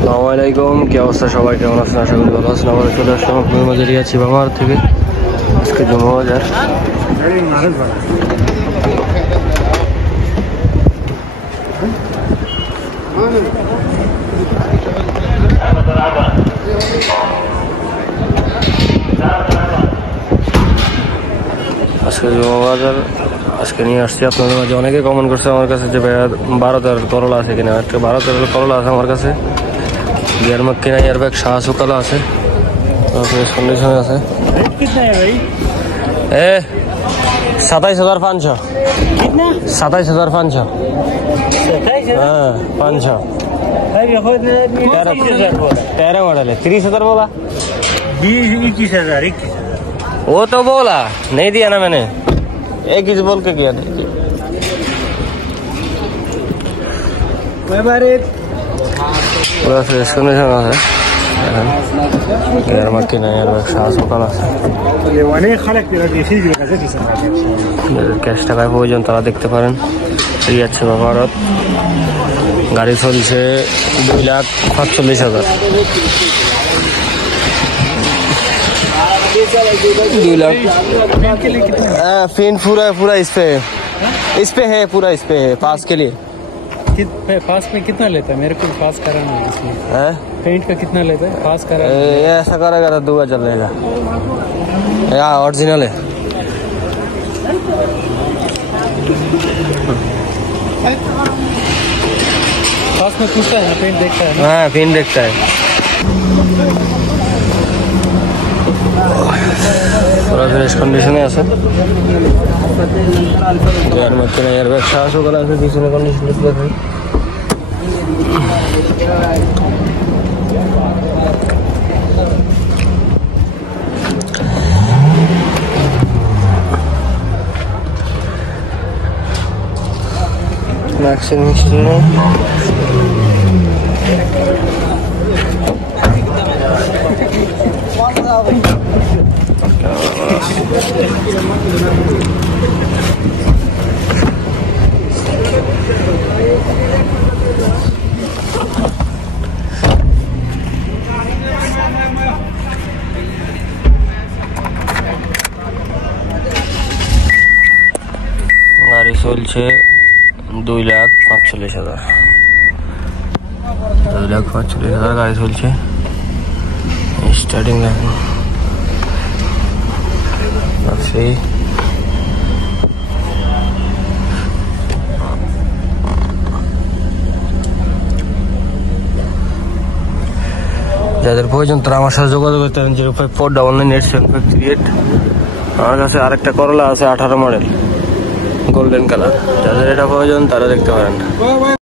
আসসালামু আলাইকুম, কি অবস্থা সবাই, কেমন আছেন? আশা করি ভালো আছেন। আমরা চলে আসলাম আপনার মাঝে আছি বাবার থেকে আজকে জমা বাজার। আজকে জমা বাজার আজকে নিয়ে আসছি আপনাদের মাঝে। অনেকে কমেন্ট করছে আমার কাছে যে ভাইয়া 12 করলা আছে কিনা। একটা 12 করলা আছে আমার কাছে। গিয়ার মগ কিনা এয়ার ব্যাগ শাহ সুকালা আছে, কন্ডিশন আছে। 27,500 27,500 हाँ 500 13 मॉडल है। 30,000 बोला, 21,000 वो तो बोला नहीं दिया ना मैंने, एक ही बोल के किया। पूरा फ्रेश कंडीशन है। यार मक्की ना यार शाह सुकाल আছে। ক্যাশ টাকায় প্রয়োজন তারা দেখতে পারেন। এই আছে বাবারত, গাড়ি চলছে 2,45,000। 2 लाख फिन पूरा इस पे है पूरा, इस पे है पास के लिए। पास में कितना लेता है? मेरे को पास कराना है इसमें। पेंट का कितना लेता है पास करा? ऐसा करेगा तो 2 चल रहेगा। यहाँ ओरिजिनल है। पास में पूछता है, पेंट देखता है। हाँ पेंट देखता है। पूरा फ्रेश कंडीशने আছে। यार मत ना यार बैग शाह सुकाल আছে, পিছনে কন্ডিশন দেখতে मैक्सिमम গাড়ি চলছে 2,45,000। 2,45,000 গাড়ি চলছে। স্টার্টিং দেখেন যাদের প্রয়োজন তারা আমার সাথে যোগাযোগ করতে পারেন। 05499875838। আমার কাছে আরেকটা করলা আছে 18 মডেল, গোল্ডেন কালার। যাদের এটা প্রয়োজন তারা দেখতে পারেন।